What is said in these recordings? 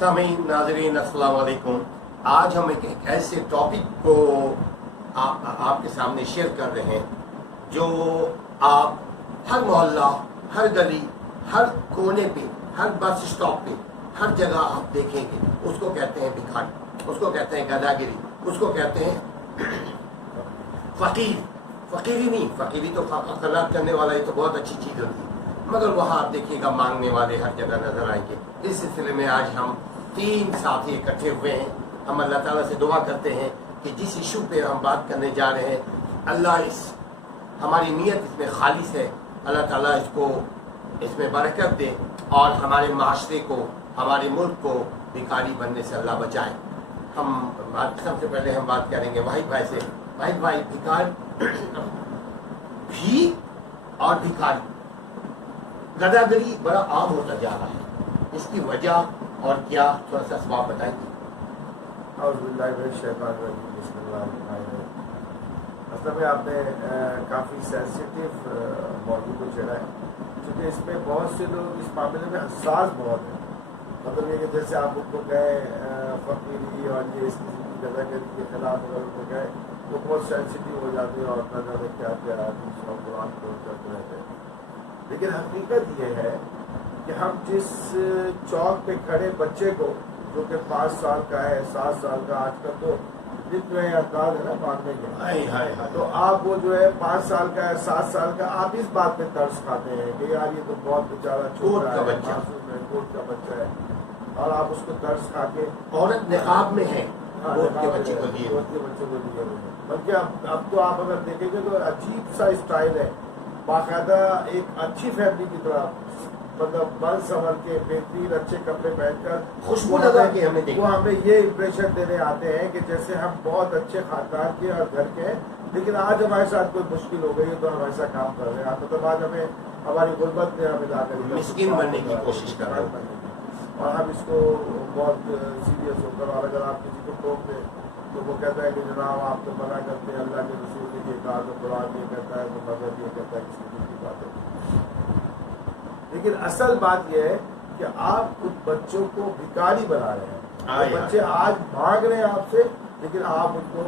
सामीन नाज़रीन अस्सलाम वालेकुम। आज हम एक ऐसे टॉपिक को आपके सामने शेयर कर रहे हैं जो आप हर मोहल्ला, हर गली, हर कोने पे, हर बस स्टॉप पे, हर जगह आप देखेंगे। उसको कहते हैं भिखारी, उसको कहते हैं गदागिरी, उसको कहते हैं फकीर। फकीरी नहीं, फकीरी तो खैरात करने वाला, ये तो बहुत अच्छी चीज़ होती है, मगर वहाँ आप देखिएगा मांगने वाले हर जगह नजर आएंगे। इस सिलसिले में आज हम 3 साथी इकट्ठे हुए हैं। हम अल्लाह ताला से दुआ करते हैं कि जिस इशू पे हम बात करने जा रहे हैं, अल्लाह हमारी नीयत इसमें खालिस है, अल्लाह ताला इसमें बरकत दे और हमारे माशरे को, हमारे मुल्क को भिखारी बनने से अल्लाह बचाए। सबसे पहले हम बात करेंगे वाहिद भाई से। वाहिद भाई, भी और भिखारी, गदागरी बड़ा आम होता जा रहा है, इसकी वजह और क्या, थोड़ा सा सवाब बताएंगे। असल में आपने काफ़ी सेंसिटिव मौजू को छेड़ा है, क्योंकि इसमें बहुत से लोग इस मामले में हसास बहुत है। मतलब ये कि जैसे आप उनको कहें फकीरी और ये इस किस्म की गदागरी के खिलाफ अगर उनको कहें तो बहुत सेंसिटिव हो जाते हैं और अपना ज़्यादा क्या क्या कुरान को करते रहते हैं। लेकिन हकीकत ये है कि हम जिस चौक पे खड़े बच्चे को, जो कि 5 साल का है, 7 साल का, आजकल तो जितने अंदाज है ना मानने के, तो आप वो जो है 5 साल का है, 7 साल का, आप इस बात पे तरस खाते हैं कि यार ये तो बहुत बेचारा छोटा है, मासूम है, कोर्ट का बच्चा है, और आप उसको तरस खा के औरत निकाब में है, के बच्चे को दिए। बल्कि अब तो आप अगर देखेंगे तो अजीब सा स्टाइल है, बाकायदा एक अच्छी फैमिली की तरह, मतलब बल संवर के बेहतरीन अच्छे कपड़े पहनकर खुशबू लगा के वो हमें ये इम्प्रेशन देने आते हैं कि जैसे हम बहुत अच्छे खानदान के और घर के हैं, लेकिन आज हमारे साथ कोई मुश्किल हो गई है तो हम ऐसा काम कर रहे हैं। मतलब आज हमें हमारी गुर्बत ने हमें लाकर मिस्कीन बनने की कोशिश कर रहे हैं और हम इसको बहुत सीरियस होकर, और अगर आप किसी को टोक दें तो वो कहता है कि जनाब आप तो मना करते हैं, अल्लाह के रसूल ने ये कहा, तो कुरान ये कहता है, तो मजहब ये कहता है, किसी की बात है। लेकिन असल बात यह है कि आप उन बच्चों को भिखारी बना रहे हैं। तो बच्चे आज मांग रहे हैं आपसे, लेकिन आप उनको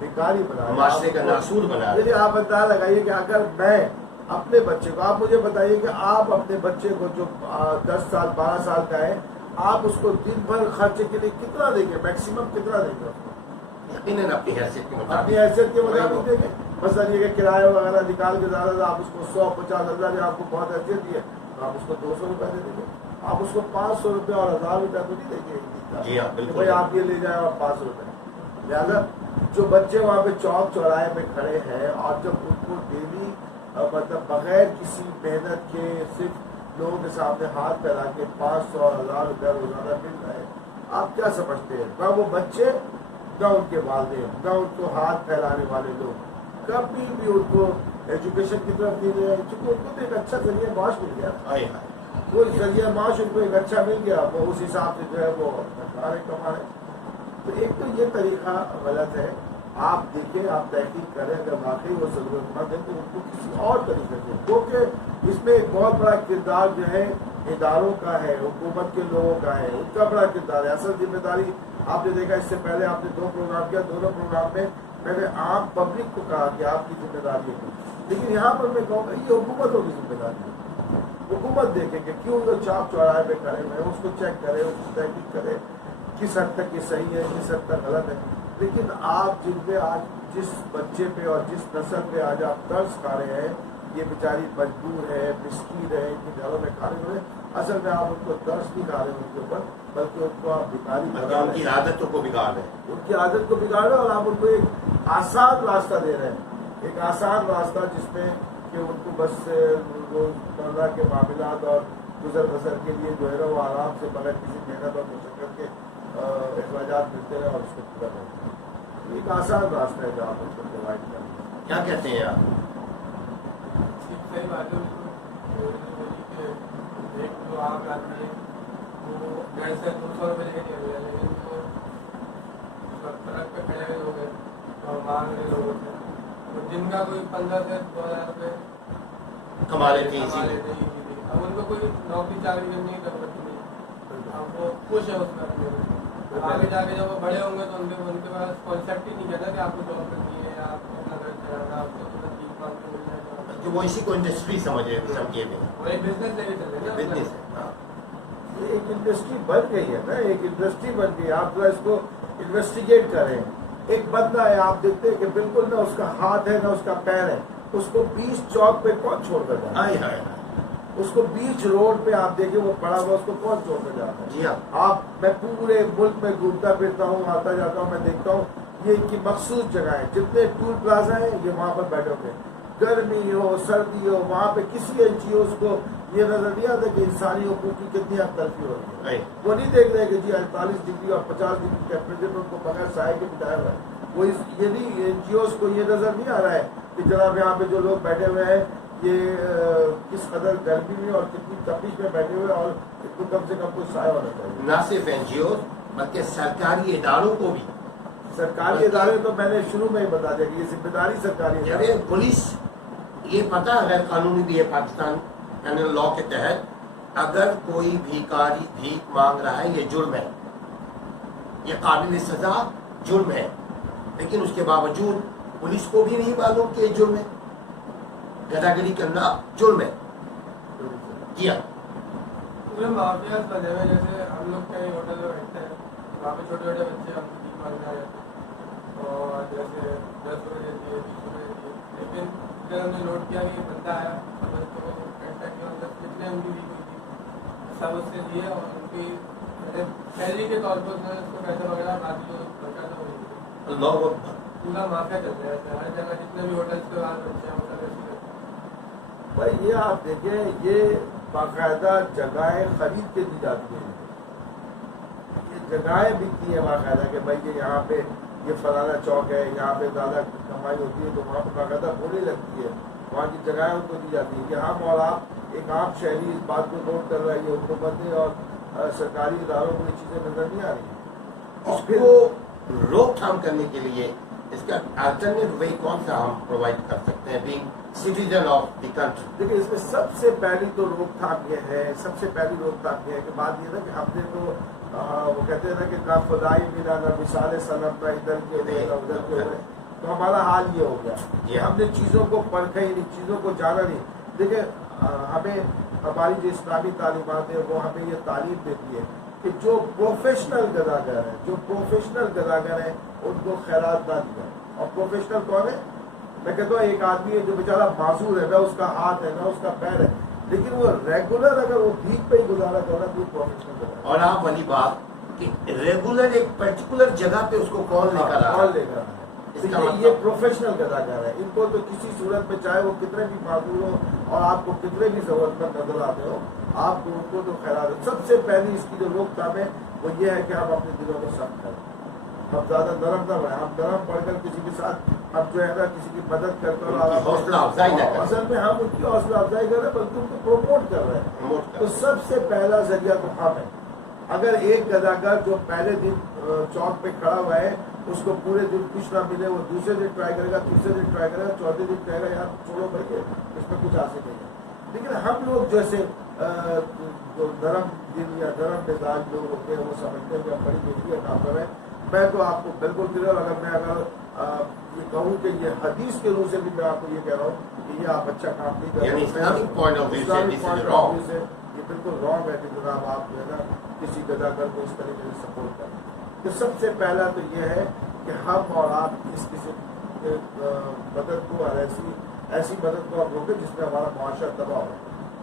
भिखारी बना रहे हैं, माशरे का नासूर बना रहे हैं। आप अंदाजा लगाइए कि अगर मैं अपने बच्चे को, आप मुझे बताइए कि आप अपने बच्चे को जो 10 साल 12 साल का है, आप उसको दिन भर खर्चे के लिए कितना देंगे, मैक्सिमम कितना देंगे? यकीनन अपनी हैसियत के मुताबिक देंगे। मसलन ये कि किराया वगैरह निकाल के ज़्यादा आप उसको 100-50 हज़ार, आपको बहुत हैसियत दी है, आप उसको 200 रुपये दे देंगे। आप उसको 500 रुपये और 1000 रुपये तो नहीं देंगे भाई आप ये ले जाए और 500 रुपये। लिहाजा जो बच्चे वहाँ पे चौक चौराहे पे खड़े हैं और जब उनको डेली मतलब बगैर किसी मेहनत के सिर्फ लोगों के सामने हाथ फैला के 500 और 1000 रुपये रोजाना मिल रहे हैं, आप क्या समझते हैं? न वो बच्चे, न उनके वालिदैन, न उनको हाथ फैलाने वाले लोग कभी भी उनको एजुकेशन की तरफ नहीं गए, क्योंकि उनको तो एक अच्छा जरिया माश मिल गया। वो जरिया माश उनको एक अच्छा मिल गया, वो उस हिसाब से जो है वो कमा रहे। तो एक तो ये तरीका गलत है। आप देखिए, आप तहकीक करें, अगर वाकई वो जरूरतमंद है तो उनको किसी और तरीके से, क्योंकि इसमें एक बहुत बड़ा किरदार जो है इदारों का है, हुकूमत के लोगों का है, उनका बड़ा किरदार है। असल जिम्मेदारी आपने देखा, इससे पहले आपने 2 प्रोग्राम किया, दोनों प्रोग्राम में मैंने आम पब्लिक को कहा कि आपकी जिम्मेदारी है, लेकिन यहाँ पर मैं कहूँगा ये हुकूमतों की जिम्मेदारी है। हुकूमत देखे कि क्यों लोग चौक चौराहे पे खड़े हुए, उसको चेक करे, उसको तहकीक करे किस हद तक ये सही है, किस हद तक गलत है। लेकिन आप जिनपे आज, जिस बच्चे पे और जिस नस्ल पे आज आप तरस खा रहे हैं, ये बेचारी मजबूर है, मिस्कीन है, इनके घरों में खाने हुए, असल में आप उनको तरस नहीं खा रहे हैं उनके ऊपर, बल्कि उनको आप भिखारी बना रहे हैं, उनकी आदतों को बिगाड़ रहे हैं, उनकी आदत को बिगाड़ रहे हैं, और आप उनको एक आसान रास्ता दे रहे हैं, एक आसान रास्ता जिसमें कि उनको बस रोजमर्रा के मामलात और गुजर बसर के लिए जो है ना वो आराम से बगैर किसी मेहनत और मुशक्कत के अखराजात मिलते रहे और उसको पूरा करते हैं। एक आसान रास्ता है जो आप उनको प्रोवाइड करें। क्या कहते हैं आप? एक जो आम आदमी है वो जैसे 200 रुपये लेके दे रहे हैं, लेकिन वो सड़क पे खड़े हुए लोग हैं और मांग रहे लोगों से, तो जिनका कोई 15 से 2000 रुपये कमा लेते हैं। अब उनको कोई नौकरी चाकरी करने की जरूरत नहीं, अब वो खुश है उसमें अपने में। आगे जाके जब वो बड़े होंगे तो उनके पास कॉन्सेप्ट ही नहीं है ना कि आपको जॉब करनी है या आपको अपना घर चलाना, आपको तो ठीक काम तो मिल जाएगा। तो वो इसी को इंडस्ट्री समझिए भी वो एक बिजनेस लेके चल रहे हैं बिजनेस है। हाँ। ये एक इंडस्ट्री बन गई है ना, एक इंडस्ट्री बन गई। आप थोड़ा इसको इन्वेस्टिगेट करें। एक बंदा है, आप देखते हैं कि बिल्कुल ना उसका हाथ है ना उसका पैर है, उसको बीच चौक पे कौन छोड़ कर जाता है? हाय हाय हाय। उसको बीच रोड पे आप देखिए वो पड़ा हुआ, उसको कौन छोड़ कर जाता है? जी हाँ। आप, मैं पूरे मुल्क में घूमता फिरता हूँ, आता जाता हूँ, मैं देखता हूँ ये इनकी मखसूस जगह है। जितने टूल प्लाजा है ये वहाँ पर बैठे हुए, गर्मी हो सर्दी हो, वहाँ पे किसी एनजीओ को ये नजर नहीं आता कि इंसानी हकूक की कितनी हद तलफी हो रही है। राइट। वो नहीं देख रहे कि जी 48 डिग्री और 50 डिग्री टेम्परेचर में उनको बगैर साए के बिठाया हुआ है। वो ये नहीं, एनजीओ को ये नजर नहीं आ रहा है कि जनाब यहाँ पे जो लोग बैठे हुए हैं ये किस कदर गर्मी में और कितनी तपिश में बैठे हुए और इनको कम से कम कोई साया होना चाहिए। न सिर्फ एनजीओ बल्कि सरकारी इदारों को भी। सरकारी इदारे तो मैंने शुरू में ही बता दिया कि ये जिम्मेदारी सरकारी इदारे। अरे पुलिस, ये पता है गैर कानूनी भी है पाकिस्तान कैनल लॉ के तहत, अगर कोई भिखारी भीख मांग रहा है ये जुर्म है, ये काबिल सजा जुर्म है, लेकिन उसके बावजूद पुलिस को भी नहीं मालूम कि ये जुर्म है, गदागरी करना जुर्म है। जी हाँ। पूरे माफियाज बने हुए, जैसे हम लोग कहीं होटल में बैठते हैं, वहाँ पे छोटे छोटे बच्चे हमको भीख मांगने आ जाते हैं और जैसे 10 रुपये देती है 20 रुपये देती है, लेकिन फिर हमने नोट किया कि बंदा आया और बच्चों को इकट्ठा किया, मतलब कितने उनकी भीख हुई थी सब उससे लिए और उनकी सैलरी के तौर पर उसने उसको पैसा वगैरह बाकी जो बचा था वो अल्लाह अकबर। पूरा माफिया चल रहा है हर जगह, जितने भी होटल्स के बाहर बच्चे हैं होटल ऐसे भाई ये आप देखें, ये बाकायदा जगहें खरीद के दी जाती हैं, ये जगहें बिकती हैं बाकायदा कि भाई ये यहाँ पे ये फलाना चौक है, यहाँ पे ज़्यादा कमाई होती है तो वहाँ पर बाकायदा बोली लगती है, वहाँ की जगहें उनको दी जाती है कि हम और आप एक आम शहरी इस बात को नोट कर रहे हैं, ये हुकूमतें और सरकारी इदारों को ये चीज़ें नजर नहीं आ रही। उसको रोकथाम करने के लिए इसका अल्टरनेट वे कौन सा हम प्रोवाइड कर सकते हैं being citizen of the country? देखिए इसमें सबसे पहली तो रोकथाम ये है, सबसे पहली रोकथाम ये है कि बात ये ना कि हमने तो वो कहते हैं ना कि ना खुदाई मिला ना मिसाल सनम ना इधर के हुए ना उधर के हुए, तो हमारा हाल ये हो गया कि हमने चीज़ों को परखा ही नहीं, चीज़ों को जाना नहीं। देखिए हमें हमारी जो इस्लामी तालीमात है वो हमें ये तालीम देती है कि जो प्रोफेशनल गदागर है, जो प्रोफेशनल गदागर है उनको खैरात ना दिया। और प्रोफेशनल कौन है? मैं कहता हूँ एक आदमी है जो बेचारा माजूर है, ना उसका हाथ है ना उसका पैर है, लेकिन वो रेगुलर अगर वो भीख पे ही गुजारा कर रहा है तो प्रोफेशनल गदागर। और आप वाली बात कि रेगुलर एक पर्टिकुलर जगह पे उसको कौन लेकर आ रहा कौन है, लेकर आ रहा है? इसका ये मतलब प्रोफेशनल गदागर है। इनको तो किसी सूरत में चाहे वो कितने भी माजूर हो और आपको कितने भी जरूरतमंद नजर आते हो, आपको उनको तो खैरात। सबसे पहली इसकी जो रोकथाम है वो ये है कि हम अपने दिलों को सख्त करें, हम ज्यादा नरम न बने। हम नरम पढ़कर किसी के साथ हम जो है ना किसी की मदद करते उनकी हौसला अफजाई न करें। असल में हम उनकी हौसला अफजाई कर रहे हैं बल्कि उनको प्रोमोट कर रहे हैं। प्रमोट तो कर। सबसे पहला जरिया तो हम है। अगर एक गदागर जो पहले दिन चौक पे खड़ा हुआ है उसको पूरे दिन कुछ ना मिले, वो दूसरे दिन ट्राई करेगा, तीसरे दिन ट्राई करेगा, चौथे दिन कहेगा यार छोड़ो भाई इसमें कुछ हासिल नहीं है। लेकिन हम लोग जैसे जो नरम दिल या नरम मिजाज लोग होते हैं वो समझते हैं कि हम बड़ी बेहतरीन काम कर रहे हैं। मैं तो आपको बिल्कुल क्लियर, अगर मैं ये कहूँ कि ये हदीस के रूप से भी मैं आपको ये कह रहा हूँ कि ये आप अच्छा काम नहीं कर रहे। यानी इस्लामिक पॉइंट ऑफ व्यू से Islamic this point is of wrong. View से ये बिल्कुल रॉन्ग है कि जनाब आप जो है ना किसी गदागर को इस तरीके से सपोर्ट करें। तो सबसे पहला तो ये है कि हम और आप इस किसी मदद को और ऐसी मदद को आप रोकें जिसमें हमारा मुआशरा तबाह हो।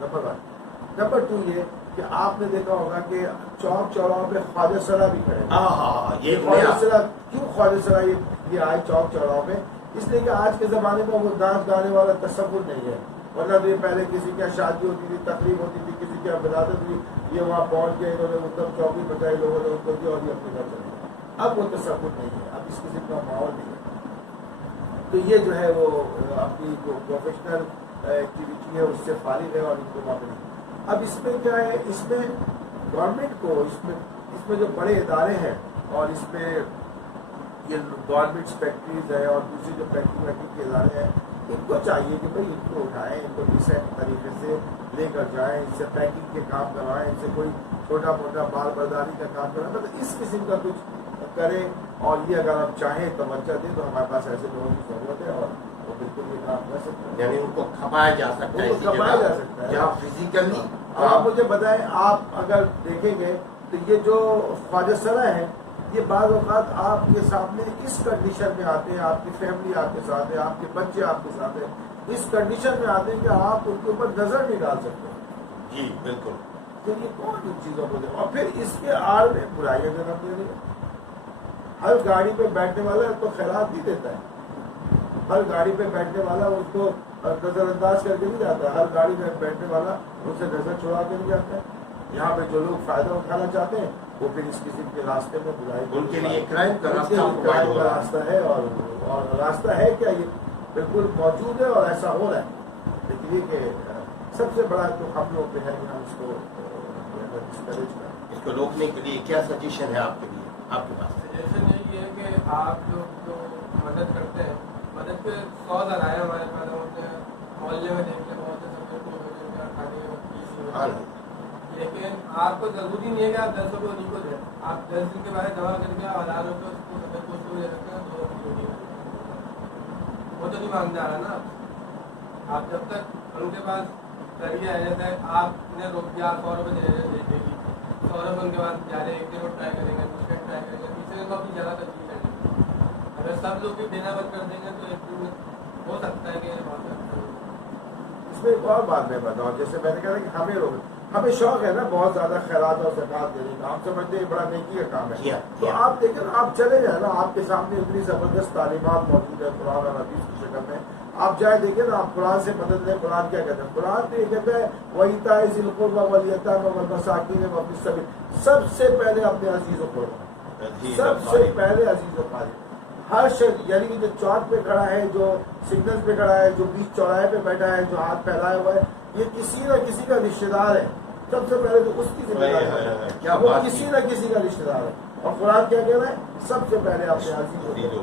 नंबर 1। नंबर 2 ये कि आपने देखा होगा कि चौक चौराहों पे ख्वाजा सरा भी खड़े हैं। हाँ, ये ख्वाजा नया सरा, क्यों ख्वाजा सरा ये आए चौक चौराहों पे? इसलिए कि आज के ज़माने में वो नाच गाने वाला तसव्वुर नहीं है। वरना तो ये पहले किसी की शादी होती थी, तकरीब होती थी, किसी की विलादत हुई, ये वहाँ पहुँच गए, इन्होंने उत्तम चौकी बजाई, लोगों ने उनको दिया और ये अपने घर चले गए। अब वो तसव्वुर नहीं है, अब इस किस्म का माहौल नहीं है। तो ये जो है वो अपनी जो प्रोफेशनल एक्टिविटी है उससे फारिग है और इनको वहाँ नहीं। अब इसमें क्या है, इसमें गवर्नमेंट को इसमें जो बड़े इदारे हैं और इसमें ये गवर्नमेंट फैक्ट्रीज है और दूसरी जो फैक्ट्री के इदारे हैं ان کو چاہیے کہ بھائی ان کو اٹھائیں، ان کو ڈیسنٹ طریقے سے لے کر جائیں، ان سے پیکنگ کے کام کروائیں، ان سے کوئی چھوٹا موٹا بال برداری کا کام کروائیں، مطلب اس قسم کا کچھ کریں. اور یہ اگر ہم چاہیں توجہ دیں تو ہمارے پاس ایسے لوگوں کی ضرورت ہے اور وہ بالکل یہ کام کر سکتے ہیں. یعنی ان کو کھپایا جا سکتا ہے، ان کو کھپایا جا سکتا ہے جہاں فزیکلی. اب آپ مجھے بتائیں، آپ اگر دیکھیں گے تو یہ جو خواجہ سرا ہے یہ بعض اوقات آپ کے سامنے اس کنڈیشن میں آتے ہیں، آپ کی فیملی آپ کے ساتھ ہے، آپ کے بچے آپ کے ساتھ ہیں، اس کنڈیشن میں آتے ہیں کہ آپ ان کے اوپر نظر نہیں ڈال سکتے. جی بالکل. تو یہ کون ان چیزوں کو دے، اور پھر اس کے آڑ میں برائیاں جنم دے رہی ہیں. ہر گاڑی پہ بیٹھنے والا تو خیرات نہیں دیتا ہے، ہر گاڑی پہ بیٹھنے والا اس کو نظر انداز کر کے نہیں جاتا ہے، ہر گاڑی میں بیٹھنے والا ان سے نظر چھڑا کے نہیں جاتا ہے. یہاں پہ جو لوگ فائدہ اٹھانا چاہتے ہیں وہ پھر اس قسم کے راستے میں برائی، ان کے لیے کرائم کا راستہ کرائم کا راستہ ہے. اور راستہ ہے کیا، یہ بالکل موجود ہے اور ایسا ہو رہا ہے. لیکن یہ کہ سب سے بڑا جو ہم لوگ جو ہے ہم اس کو ڈسکریج کریں. اس کو روکنے کے لیے کیا سجیشن ہے آپ کے لیے، آپ کے پاس؟ سجیشن یہی ہے کہ آپ لوگ جو مدد کرتے ہیں، مدد کے 100 ذرائع ہمارے پاس ہوتے ہیں. محلے میں دیکھتے بہت سے سب لیکن آپ کو ضروری نہیں ہے کہ آپ 10 روپئے انہیں کو دیں. آپ 10 دن کے بعد جمع کر کے 1000 روپئے اس کو سفید پوسٹ کو دے سکتے ہیں. وہ تو نہیں مانگنے آ رہا نا. آپ جب تک ان کے پاس ذریعہ ہے، جیسے آپ نے روک دیا 100 روپئے دے رہے ہیں، 100 روپئے ان کے بعد جا رہے 1 دن اور ٹرائی کریں گے، دوسرے ٹرائی کریں گے، تیسرے دن کو اپنی جگہ تبدیل کریں گے. اگر سب لوگ بھی دینا بند کر دیں گے تو ایک دن ہو سکتا ہے کہ اس میں ایک اور بات میں بتاؤں، جیسے میں نے کہا کہ ہمیں شوق ہے نا بہت زیادہ خیرات اور زکات دینے کا، ہم سمجھتے ہیں بڑا نیکی کا کام ہے. تو آپ دیکھیں نا، آپ چلے جائیں نا، آپ کے سامنے اتنی زبردست تعلیمات موجود ہے قرآن اور حدیث کی شکل میں. آپ جائیں دیکھیں نا، آپ قرآن سے مدد لیں. قرآن کیا کہتے ہیں؟ قرآن تو یہ کہتا ہے وَإِيتَاءِ ذِي الْقُرْبَى وَالْيَتَامَى وَالْمَسَاكِينِ وَابْنِ السَّبِيلِ. سب سے پہلے اپنے عزیز و قربا، سب سے پہلے عزیز و قریب. ہر شخص، یعنی کہ جو چوک پہ کھڑا ہے، جو سگنل پہ کھڑا ہے، جو بیچ چوراہے پہ بیٹھا ہے، جو ہاتھ پھیلائے ہوا ہے، یہ کسی نہ کسی کا رشتے دار ہے. سب سے پہلے تو اس کی ذمہ داری ہے، وہ کسی نہ کسی کا رشتے دار ہے. اور قرآن کیا کہہ رہا ہے؟ سب سے پہلے اپنے عزیز و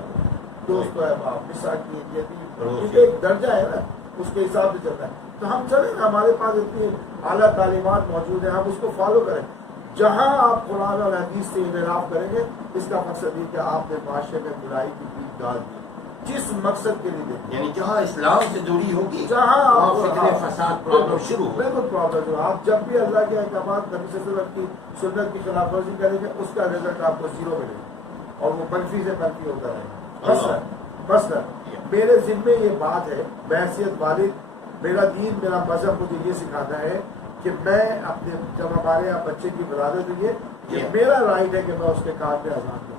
دوست و احباب، مساکین، یتیم، کیونکہ ایک درجہ ہے نا، اس کے حساب سے چلتا ہے. تو ہم چلیں نا، ہمارے پاس اتنی اعلیٰ تعلیمات موجود ہیں، ہم اس کو فالو کریں. جہاں آپ قرآن اور حدیث سے انحراف کریں گے، اس کا مقصد یہ کہ آپ نے معاشرے میں برائی کی پیٹ ڈال دی. جس مقصد کے لیے دیکھیں، یعنی جہاں اسلام سے جڑی ہوگی جہاں فتنے فساد پرابلم شروع ہو. بالکل پرابلم ہو. آپ جب بھی اللہ کے احکامات، نبی صلی اللہ علیہ وسلم کی سنت کی خلاف ورزی کریں گے، اس کا رزلٹ آپ کو 0 ملے گا اور وہ منفی سے منفی ہوتا رہے گا. مثلا میرے ذمے یہ بات ہے، بحیثیت والد، میرا دین، میرا مذہب مجھے یہ سکھاتا ہے کہ میں اپنے، جب ہمارے یہاں بچے کی ولادت ہوئی ہے، یہ میرا رائٹ ہے کہ میں اس کے کام پہ آزاد کروں.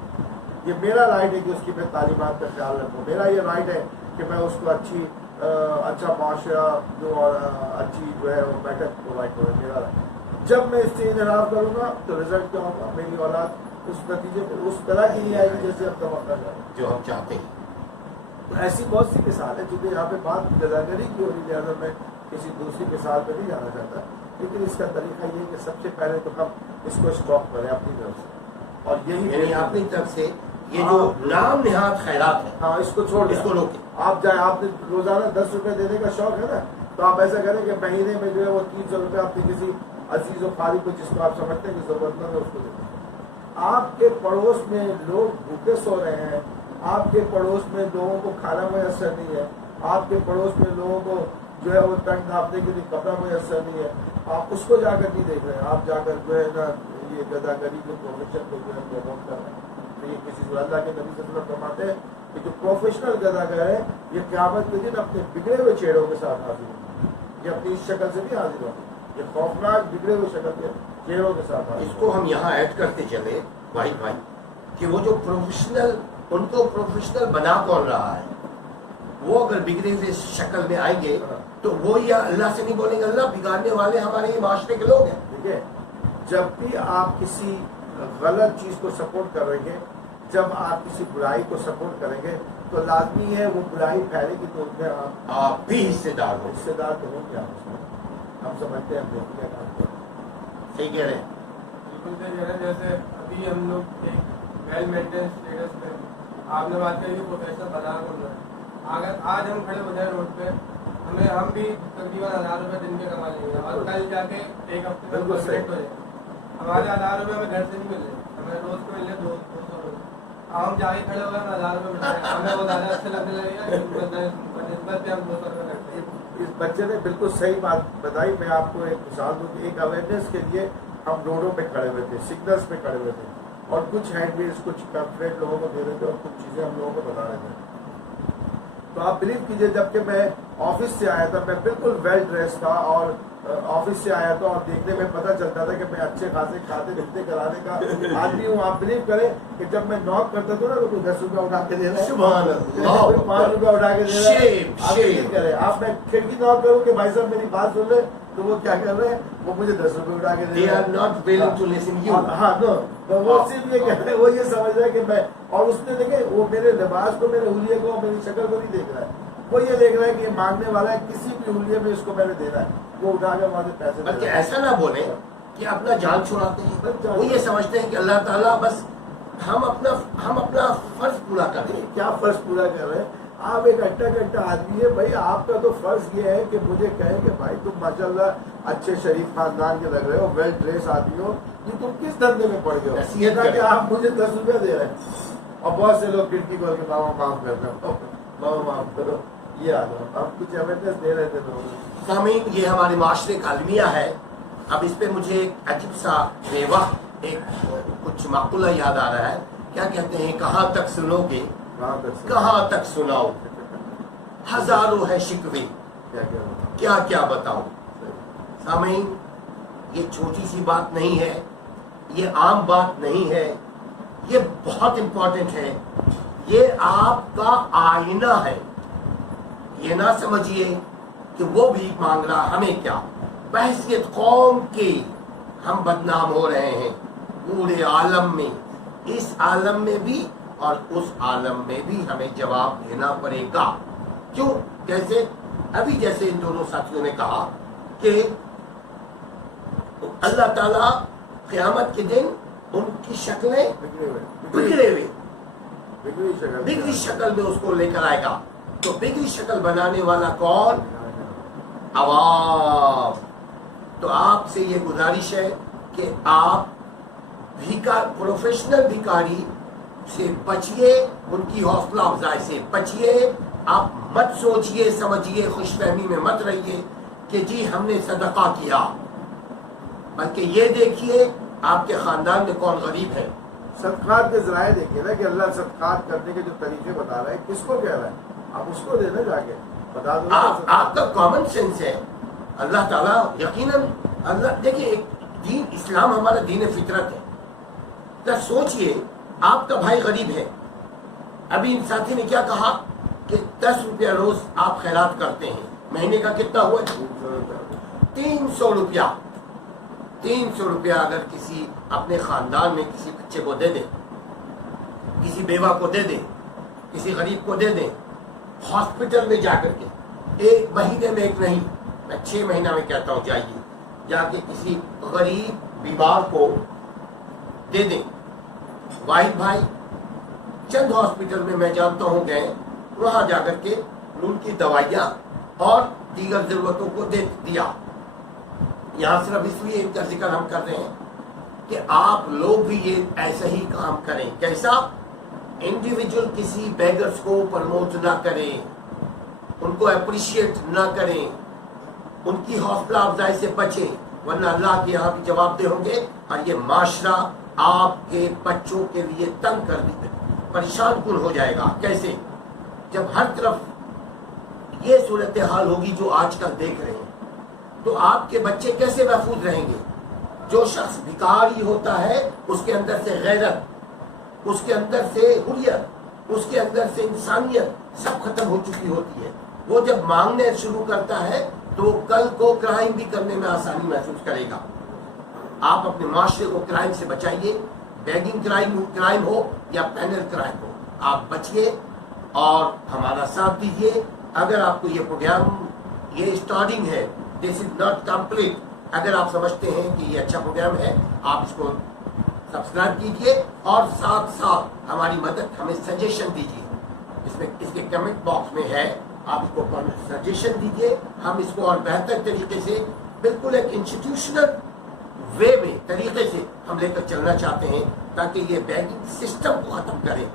یہ میرا رائٹ ہے کہ اس کی میں تعلیمات کا خیال رکھوں. میرا یہ رائٹ ہے کہ میں اس کو اچھا معاشرہ جو اور اچھی جو ہے وہ بیٹھک پرووائڈ کروں. میرا رائٹ. جب میں اس سے انحراف کروں گا تو رزلٹ کیا ہوگا؟ میری اولاد اس نتیجے پہ اس طرح کی نہیں آئے گی جیسے اب توقع ہے، جو ہم چاہتے ہیں. ایسی بہت سی مثال ہے. چونکہ یہاں پہ بات گداگری کی ہو رہی ہے، لہٰذا میں کسی دوسری مثال پہ نہیں جانا چاہتا، لیکن اس کا طریقہ یہ ہے کہ سب سے پہلے تو ہم اس کو اسٹاپ کریں اپنی طرف سے. اور یعنی اپنی طرف سے یہ جو نام نہاد خیرات ہے، ہاں، اس کو چھوڑ، اس کو روکیں. آپ جائیں، آپ نے روزانہ 10 روپے دینے کا شوق ہے نا، تو آپ ایسا کریں کہ مہینے میں جو ہے وہ 300 روپے اپنے کسی عزیز و فارغ کو، جس کو آپ سمجھتے ہیں کہ ضرورت مند ہے، اس کو دیتے ہیں. آپ کے پڑوس میں لوگ بھوکے سو رہے ہیں، آپ کے پڑوس میں لوگوں کو کھانا میسر نہیں ہے، آپ کے پڑوس میں لوگوں کو جو ہے وہ ٹنگ ناپنے کے لیے کپڑا میسر نہیں ہے، آپ اس کو جا کر نہیں دیکھ رہے ہیں. آپ جا کر جو ہے نا یہ گداگری کے پروفیشن کو جو ہے پروموٹ کر رہے ہیں. تو یہ کسی اللہ کے نبی صلی اللہ علیہ وسلم فرماتے ہیں کہ جو پروفیشنل گداگر ہے، یہ قیامت کے دن اپنے بگڑے ہوئے چہروں کے ساتھ حاضر ہوگی. یہ اپنی اس شکل سے نہیں حاضر ہوگی، یہ خوفناک بگڑے ہوئے شکل کے چہروں کے ساتھ حاضر. اس کو ہم یہاں ایڈ کرتے چلے واحد بھائی کہ وہ جو پروفیشنل، ان کو پروفیشنل بنا کون رہا ہے؟ وہ اگر بگڑے ہوئے شکل میں آئیں گے تو وہ یا اللہ سے نہیں بولیں گے. اللہ بگاڑنے والے ہمارے معاشرے کے لوگ ہیں. دیکھیے، جب بھی آپ کسی غلط چیز کو سپورٹ کر رہے ہیں، جب آپ کسی برائی کو سپورٹ کریں گے تو لازمی ہے وہ برائی پھیلے گی، تو اس میں آپ بھی حصے دار ہو. حصے دار تو ہوں گے. آپ اس میں ہم سمجھتے ہیں، ہم دیکھیں گے کام کریں. صحیح کہہ رہے ہیں. بالکل صحیح کہہ رہے ہیں. جیسے ابھی ہم لوگ ایک ویل مینٹین اسٹیٹس میں، آپ نے بات کری کہ پروفیشنل بازار کھول رہا ہے، अगर आज हम खड़े हो जाए रोड पे, हम भी तकरीबन 1000 रुपये दिन के कमा लेंगे और कल जाके एक हफ्ते में बिल्कुल सही। परमानेंट हो जाए। हमारे 1000 रुपये हमें घर से नहीं मिल रहे, हमें रोज को मिल रहे 200 रुपये। अब हम जाके खड़े हो गए, हम 1000 रुपये मिल हमें वो ज़्यादा अच्छा लगने लगेगा कि नस्बत पे हम 200 रुपये करते हैं। इस बच्चे ने बिल्कुल सही बात बताई। मैं आपको एक मिसाल दूँ कि एक अवेयरनेस के लिए हम रोडों पे खड़े हुए थे, सिग्नल्स पे खड़े हुए थे और कुछ हैंडबिल्स, कुछ पैम्फलेट लोगों को दे रहे थे और कुछ चीज़ें हम लोगों को बता रहे थे। तो आप बिलीव कीजिए, जबकि मैं ऑफिस से आया था, मैं बिल्कुल वेल ड्रेस था और ऑफिस से आया था और देखने में पता चलता था कि मैं अच्छे खासे खाते पीते कराने का आदमी हूँ। आप बिलीव करें कि जब मैं नॉक करता था ना तो कोई 10 रुपया उठा के दे रहा है, सुभान अल्लाह, कोई 5 रुपया उठा के दे रहा है। शेम, आप शेम। यकीन करें, आप मैं खिड़की नॉक करूँ कि भाई साहब मेरी बात सुन ले, तो वो क्या कर रहे हैं, वो मुझे 10 रुपये उठा के दे They रहे are not willing to listen you. हाँ, नो, तो वो सिर्फ ये कह रहे हैं, वो ये समझ रहा है कि मैं, और उसने देखे वो मेरे लिबास को, मेरे हुलिये को, मेरी शक्ल को नहीं देख रहा है, वो ये देख रहा है कि ये मांगने वाला है, किसी भी हुलिये में इसको मैंने देना है, वो उठा के वहां से पैसे दे बल्कि रहा है। ऐसा ना बोले कि अपना जान छुड़ाते हैं, वो ये समझते हैं कि अल्लाह ताला बस हम अपना फर्ज पूरा कर रहे हैं। क्या फर्ज पूरा कर रहे हैं आप? एक अट्टा आदमी है भाई, आपका तो फर्ज ये है कि मुझे कहे कि भाई तुम माशाल्लाह अच्छे शरीफ खानदान के लग रहे हो, वेल ड्रेस आदमी हो, कि तुम किस धंधे में पड़ गए नसीहत हो करें। कि आप मुझे 10 रुपया दे रहे हैं। और बहुत से लोग खिड़की खोल के बाबा माफ कर दो, बाबा माफ करो, ये आ जाओ। अब कुछ अवेयरनेस दे रहे थे लोग। सामीन, ये हमारे माशरे का अलमिया है। अब इस पे मुझे एक अजीब सा बेवह एक कुछ माकुला याद आ रहा है। क्या कहते हैं, कहाँ तक सुनोगे, कहाँ तक सुनाओ, हजारों है शिकवे, क्या क्या बताओ। सामीन, ये छोटी सी बात नहीं है, ये आम बात नहीं है, ये बहुत इंपॉर्टेंट है। ये आपका आईना है। ये ना समझिए कि वो भी मांग रहा, हमें क्या, बहसियत कौम के हम बदनाम हो रहे हैं पूरे आलम में। इस आलम में भी और उस आलम में भी हमें जवाब देना पड़ेगा। क्यों? कैसे? अभी जैसे इन दोनों साथियों ने कहा कि अल्लाह ताला क़यामत के दिन उनकी शक्लें बिगड़े हुए बिगड़ी शक्ल में उसको लेकर आएगा। तो बिगड़ी शक्ल बनाने वाला कौन? अवाम। तो आपसे ये गुजारिश है कि आप प्रोफेशनल भिखारी से बचिए, उनकी हौसला अफजाई से बचिए। आप मत सोचिए, समझिए, खुशफहमी में मत रहिए कि जी हमने सदका किया, बल्कि ये देखिए आपके खानदान में कौन गरीब है। सदकात के जराए देखिए ना कि अल्लाह सदकात करने के जो तरीके बता रहा है, किसको कह रहा है, आप उसको देना जाके बता दो। आपका कॉमन सेंस है। अल्लाह ताला यकीनन, अल्लाह देखिए, एक दीन इस्लाम हमारा दीन फितरत है। तो सोचिए, आपका भाई गरीब है। अभी इन साथी ने क्या कहा कि 10 रुपया रोज आप खैरात करते हैं, महीने का कितना हुआ? 300 रुपया। 300 रुपया अगर किसी अपने खानदान में किसी बच्चे को दे दे, किसी बेवा को दे दे, किसी गरीब को दे दे, हॉस्पिटल में जाकर के, एक महीने में एक नहीं, मैं 6 महीना में कहता हूँ, जाइए जाके किसी गरीब बीमार को दे दें। वाहिद भाई चंद हॉस्पिटल में मैं जानता हूँ गए, वहां जाकर के उनकी दवाइयाँ और दीगर जरूरतों को दे दिया। यहाँ सिर्फ इसलिए इनका जिक्र हम कर रहे हैं कि आप लोग भी ये ऐसा ही काम करें। कैसा? इंडिविजुअल किसी बेगर्स को प्रमोट ना करें, उनको अप्रिशिएट ना करें, उनकी हौसला अफजाई से बचें, वरना अल्लाह के यहाँ भी जवाबदेह होंगे और ये माशरा आपके बच्चों के लिए तंग कर दी, परेशान कुन हो जाएगा। कैसे? जब हर तरफ ये सूरत हाल होगी जो आजकल देख रहे हैं, तो आपके बच्चे कैसे महफूज रहेंगे? जो शख्स भिखारी होता है उसके अंदर से गैरत, उसके अंदर से हुर्रियत, उसके अंदर से इंसानियत सब खत्म हो चुकी होती है। वो जब मांगने शुरू करता है तो कल को क्राइम भी करने में आसानी महसूस करेगा। आप अपने माशरे को क्राइम से बचाइए, बैगिंग क्राइम हो या पैनल क्राइम हो, आप बचिए और हमारा साथ दीजिए। अगर आपको ये प्रोग्राम, ये स्टार्टिंग है, दिस इज नॉट कंप्लीट, अगर आप समझते हैं कि ये अच्छा प्रोग्राम है, आप इसको सब्सक्राइब कीजिए और साथ साथ हमारी मदद, हमें सजेशन दीजिए। اس کے کمنٹ باکس میں ہے، آپ اس کو سجیشن دیجیے، ہم اس کو اور بہتر طریقے سے بالکل ایک انسٹیٹیوشنل وے میں طریقے سے ہم لے کر چلنا چاہتے ہیں، تاکہ یہ بینکنگ سسٹم کو ختم کرے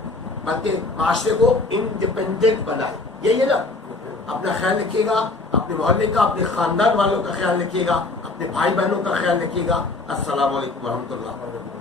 بلکہ معاشرے کو انڈیپینڈنٹ بنائے. یہی ہے نا؟ اپنا خیال رکھیے گا، اپنے محلے کا، اپنے خاندان والوں کا خیال رکھیے گا، اپنے بھائی بہنوں کا خیال رکھیے گا. السلام علیکم ورحمۃ اللہ.